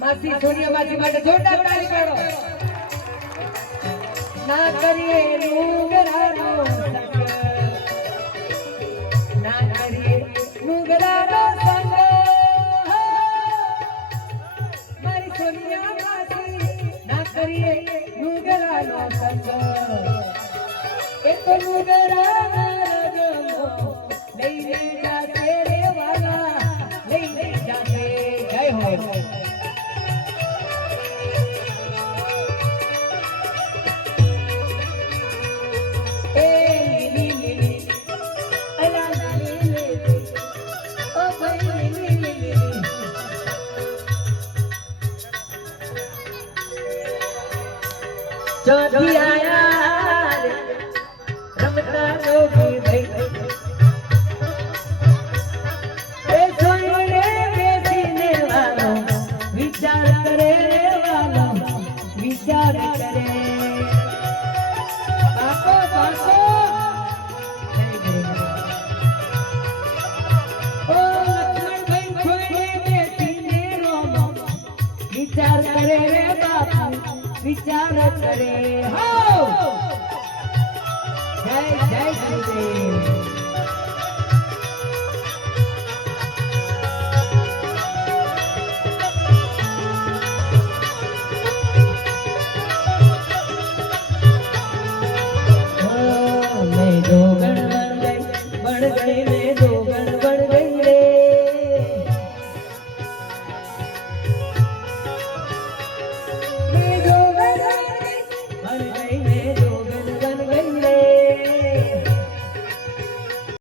માસી સોનિયા માસી માટે જોરદાર તાળી પાડો. ના કરીએ નુગરાનો સંગ, ના કરીએ નુગરાનો સંગ, મારી સોનિયા માસી ના કરીએ નુગરાનો સંગ. એ તો નુગરાના રગલો લઈને જાતે રે વાલા, લઈને જાતે. જય હો. ચોથી આયા રમતા જોગી ભાઈ, એ સોઈને બેસીને વાલો વિચાર કરે, વાલો વિચાર કરે. બાપો બાપો ઓ લક્ષ્મણભાઈ સોઈને બેસીને રોમો વિચાર કરે રે બાપુ, વિચાર કરે. હો જય જય શ્રી દેવ.